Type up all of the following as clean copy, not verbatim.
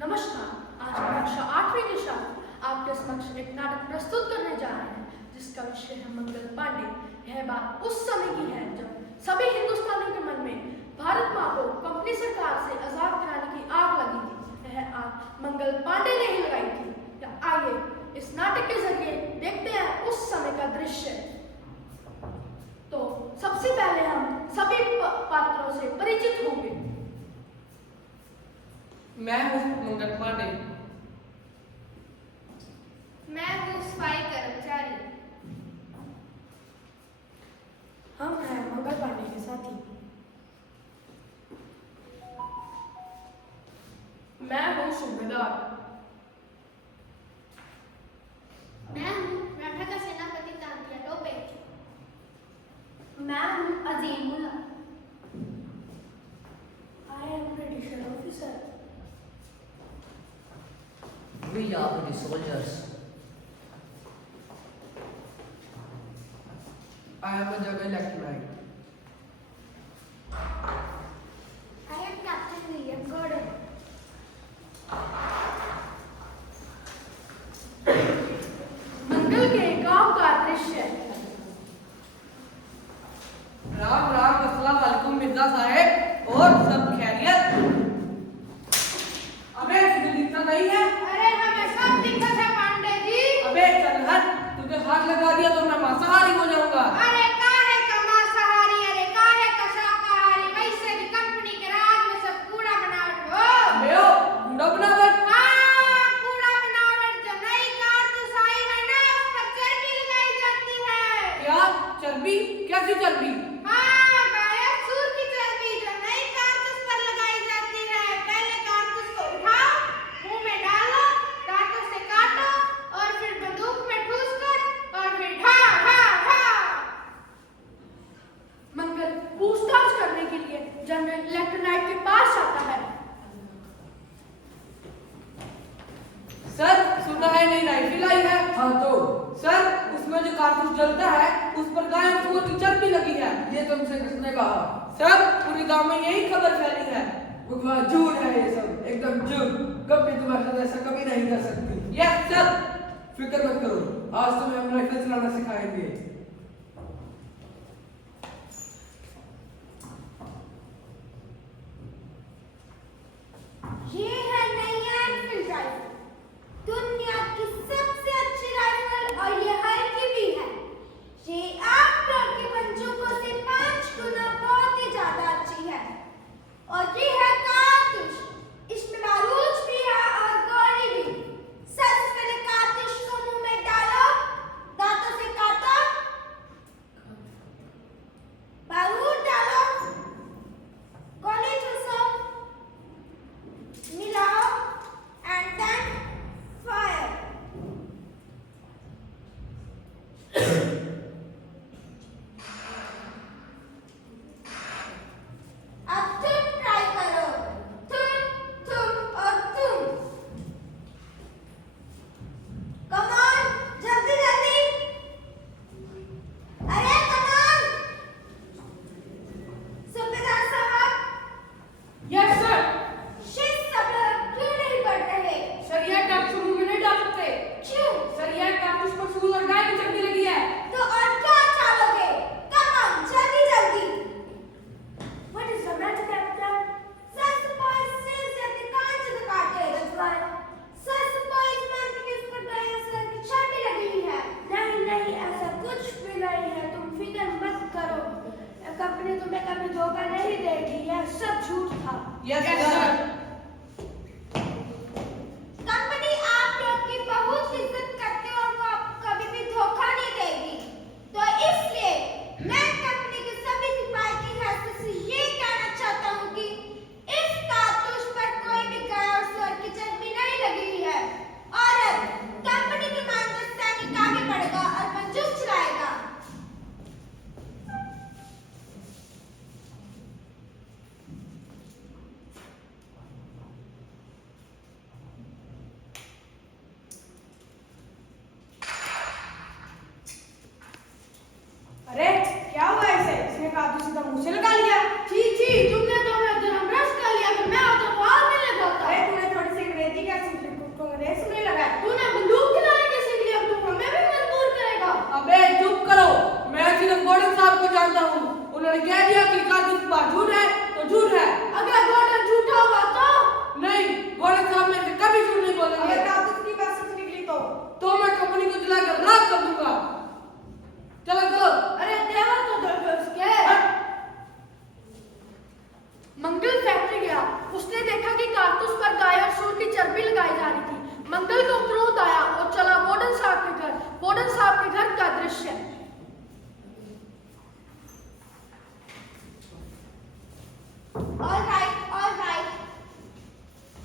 नमस्कार। आज हम कक्षा 8वीं के छात्र आपके समक्ष एक नाटक प्रस्तुत करने जा रहे हैं जिसका विषय है मंगल पांडे। यह बात उस समय की है जब सभी हिंदुस्तानियों के मन में भारत माँ को कंपनी सरकार से आजाद कराने की आग लगी थी। यह आग मंगल पांडे ने ही लगाई थी। आइए इस नाटक के जरिए देखते हैं उस समय का दृश्य। तो सबसे पहले हम सभी पात्रों से परिचित होंगे। मैं हूँ मंगल पांडे। मैं हूँ सफाई कर्मचारी। हम हैं मंगल पांडे के साथी। मैं हूँ सूबेदार। मैं हूँ मराठा का सेनापति तांतिया टोपे। मैं हूँ Azimullah. I am British officer. We are the soldiers. I am a juggle lieutenant. I am Captain William Gordon. मंगल के गांव का दृश्य। राम राम अस्सलाम वालेकुम मिर्जा साहेब और सब खैरियत। अबे तुझे दिखता नहीं है? अरे हमें सब दिक्कत है पांडे जी। अबे चल हट, तुझे हाथ लगा दिया तो मैं मांसाहारी हो जाऊंगा। अरे काहे का मांसाहारी, अरे काहे का शाकाहारी। वैसे भी कंपनी के राज में सब कूड़ा बनावट हो। अबे ओ कूड़ा बनावट। हाँ, कूड़ा बनावट। जो नई कारतूस आई है ना, उस पर चर्बी लगाई जाती है। क्या चर्बी? कैसी चर्बी? हाँ, गायब सूर की चर्बी जो नई कारतूस पर लगाई जाती है। पहले कारतूस को उठाओ, मुंह में डालो, दांतों से काटो और फिर बंदूक में ठूस कर और फिर ढा ढा ढा। मंगल पूछताछ करने के लिए जनरल इलेक्ट्रोनाइट के पास जाता है। सर सुना है नई राइफल आई है। हाँ तो सर उसमें जो कारतूस जलता है उस पर गायब सूअर की चर्बी लगी है। ये तुमसे किसने कहा? सर पूरे गांव में यही खबर फैली है। बकवास, झूठ है ये सब, एकदम झूठ। कभी तुम्हारे साथ ऐसा कभी नहीं कर सकती। Yes sir. फिक्र मत करो, आज तुम्हें हम राइफल चलाना सिखाएंगे। ये है नई एनफील्ड राइफल, दुनिया की सबसे अच्छी राइफल और ये हल्की भी है। ये आमतौर की बंदूकों से 5 गुना बहुत ही ज्यादा अच्छी है। और ये है कारतूस, इसमें बारूद भी है और गोली भी। सबसे पहले कारतूस को मुंह में डालो, दांतों से काटो, बारूद डालो, गोली चूसो, मिलाओ and then fire. अब तुम ट्राई करो, तुम और तुम। Come on, जल्दी जल्दी। अरे come on, सूबेदार साहब। Yes sir. शिट, सब लोग क्यों नहीं पढ़ रहे? सर यह कारतूस मुंह में नहीं डाल सकते। क्यों? सर यह कारतूस पर सूअर और गाय की चर्बी लगी है। तो और क्या चालोगे? Come on, जल्दी जल्दी। What is the matter, Captain? Suppose since you can't do the cartage. Suppose man की किस पर गए सर की चर्बी लगी हुई है। नहीं नहीं, ऐसा कुछ भी नहीं है, तुम फिक्र मत करो। कंपनी तुम्हें कभी धोखा नहीं देगी, यह सब झूठ था। Yes sir. कंपनी आप लोग की बहुत इज्जत करती है और वो आपको कभी भी धोखा नहीं देगी। तो इसलिए मैं कंपनी के सभी सिपाही की हैसियत से ये कहना चाहता हूँ कि इस कारतूस पर कोई भी गाय और सूअर की चर्बी नहीं लगी हुई है। और अब कंपनी की मानकर सैनिक आगे बढ़ेगा और बंदूक चलाएगा। अरे क्या हुआ इसे? इसने कारतूस सीधा मुंह से लगा लिया। छी छी, तुमने तो हमें धर्मभ्रष्ट कर लिया। अगर मैं होता तो और मिलने देता। अरे तूने थोड़ी सिगरेट मैंने कह दिया कि कारतूस की बात झूठ है तो झूठ है। अगर गॉर्डन झूठा हुआ तो नहीं, गॉर्डन साहब मेरे से कभी झूठ नहीं बोलेंगे। अगर कारतूस की बात सच निकली तो मैं कंपनी को जलाकर राख कर दूंगा। चलो चलो। अरे देवर तो डर गए उसके। मंगल फैक्ट्री गया। उसने देखा कि कारतूस पर गाय और सूअर की चर्बी लगाई जा रही थी। मंगल को क्रोध आया और चला वार्डन साहब के घर। वार्डन साहब के घर का दृश्य। All right.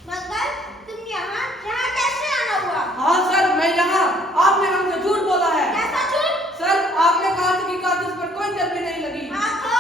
मंगल, तुम यहाँ कैसे आना हुआ? हाँ सर, मैं यहाँ। आपने हमसे झूठ बोला है। कैसा झूठ? सर, आपने कहा था कि कारतूस पर कोई चर्बी नहीं लगी। हाँ तो?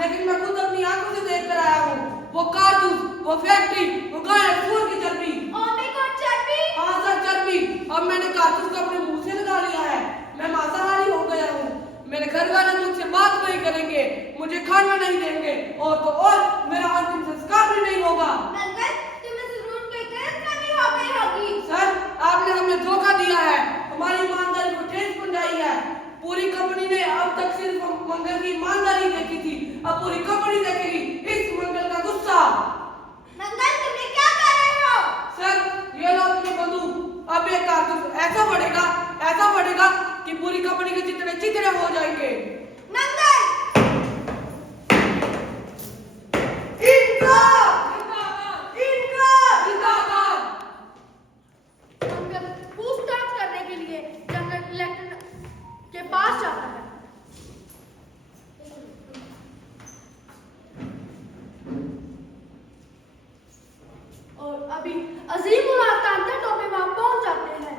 लेकिन मैं खुद अपनी आंखों से देख कर आया हूँ। वो कारतूस, वो फैक्ट्री, वो गाय और सूअर की चर्बी। ओह माय गॉड, चर्बी? हाँ सर, चर्बी। अब मैंने कारतूस को अपने मुंह से लगा लिया है। मैं मांसाहारी हो गया हूँ। मेरे घर वाले मुझसे बात नहीं करेंगे, मुझे खाना नहीं देंगे और तो और मेरा अंतिम संस्कार भी नहीं होगा। मंगल, तुम्हें जरूर कोई गलतफहमी हो गई होगी। सर, आपने हमें धोखा दिया है, हमारी ईमानदारी को ठेस पहुंचाई है। पूरी कंपनी ने अब तक सिर्फ मंगल की ईमानदारी देखी थी, अब पूरी कंपनी देखेगी इस मंगल का गुस्सा। मंगल, तुम ये क्या कर रहे हो? सर, ये लो अपनी बंदूक। अब ये कारतूस ऐसा बढ़ेगा कि पूरी कंपनी के चितरे चितरे हो जाएंगे। मंगल! मंगल पूछताछ करने के लिए जनरल लेफ्टिनेंट के पास जाता है। और अभी अजीम उल तांता टोपे वहां पहुंच जाते हैं।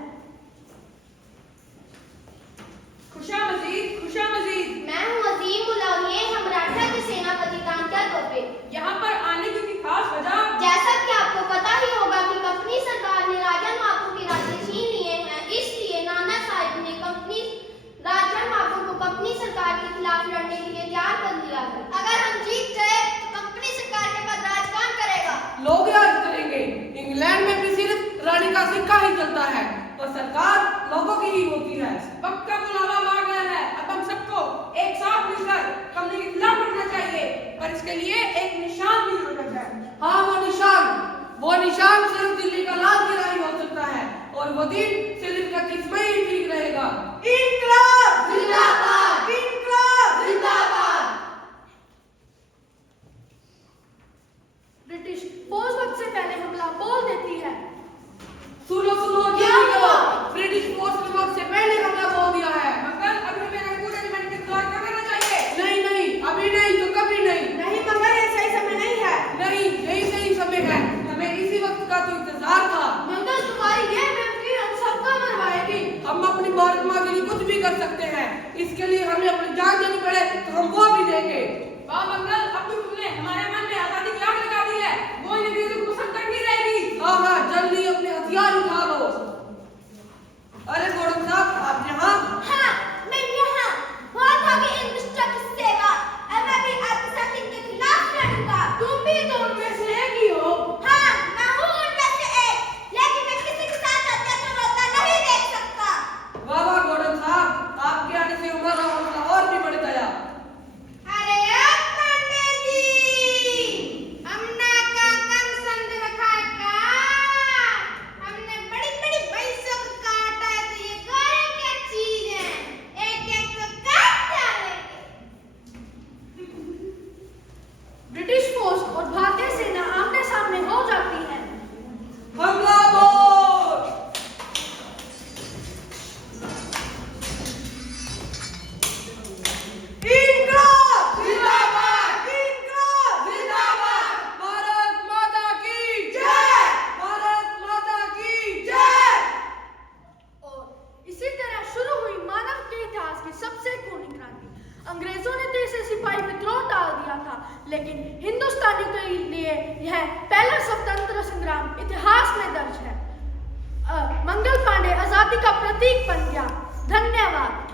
खुशा मजीद। मैं हूँ अजीम उल और ये है मराठा के सेनापति तांत्या टोपे। यहाँ पर आने की खास वजह? जैसा कि आपको पता ही होगा कि कंपनी सरकार ने राजन मापू के राज्य छीन लिए हैं, इसलिए नाना साहब ने राजन मापू को कंपनी सरकार के खिलाफ लड़ने के लिए तैयार कर लिया है। अगर हम जीत गए तो कंपनी सरकार के बाद राज कौन करेगा? लोग राज करेंगे। इंग्लैंड में भी सिर्फ रानी का सिक्का ही चलता है और सरकार लोगों की ही होती है। वक्त का बुलावा आ गया है। अब हम सबको एक साथ मिलकर कंपनी के खिलाफ लड़ना चाहिए, पर इसके लिए एक निशान भी होना चाहिए। हाँ, वो निशान सिर्फ दिल्ली का लाल किला ही हो सकता है और वो दिन सिर्फ 31 मई ही ठीक रहेगा। इंकलाब जिंदाबाद! इंकलाब जिंदाबाद! ब्रिटिश फौज वक्त से पहले हमला बोल देती है। सुनो क्या हुआ? ब्रिटिश फोर्स ने वक्त से पहले हमला बोल दिया है। मंगल, अभी हमें रंगपुर रेजिमेंट की तैयार करना चाहिए। नहीं, अभी नहीं तो कभी नहीं। नहीं मंगल, ये सही समय नहीं है। नहीं, यही सही समय है। हमें इसी वक्त का तो इंतजार था। मंगल, तुम्हारी ये बेवकूफी हम सबका मरवाएगी। हम अपनी भारत माँ के लिए कुछ भी कर सकते हैं। इसके लिए हमें अपनी जान देनी पड़े तो हम वो भी देंगे। वाह मंगल, अब तो तुमने हमारे मन में आजादी की आग लगा दी है। वो इंग्रेजों को संकट नहीं रहेगी। हाँ, जल्दी अपने हथियार उठा लो। अरे गौरव साहब, आप यहाँ? हाँ, मैं यहाँ। बहुत होगी इन दुष्टों की सेवा। अब मैं भी आपके साथ इनके खिलाफ लड़ूंगा। तुम भी तो उनमें से एक ही हो। हाँ, मैं हूँ उनमें से एक, लेकिन मैं किसी के साथ अत्याचार होता नहीं देख सकता। वाह गौरव साहब, आपके आने से हमारा हौसला और भी बढ़ गया। अरे ओ पांडे जी, हमने का कम समझ रखा है का? हमने बड़ी भैंसों को काटा है तो ये गौरव क्या चीज है? एक को काट डालेंगे। ब्रिटिश फौज और भारतीय सेना आमने सामने हो जाती है। हमला बोल! इंकलाब जिंदाबाद! इंकलाब जिंदाबाद! भारत माता की जय! भारत माता की जय! और इसी तरह शुरू हुई मानव के इतिहास की सबसे खूनी क्रांति। अंग्रेजों ने तो इसे सिपाही विद्रोह डाल दिया था, लेकिन हिंदुस्तानियों के लिए यह पहला स्वतंत्र संग्राम इतिहास में दर्ज है। मंगल पांडे आजादी का प्रतीक बन गया। धन्यवाद।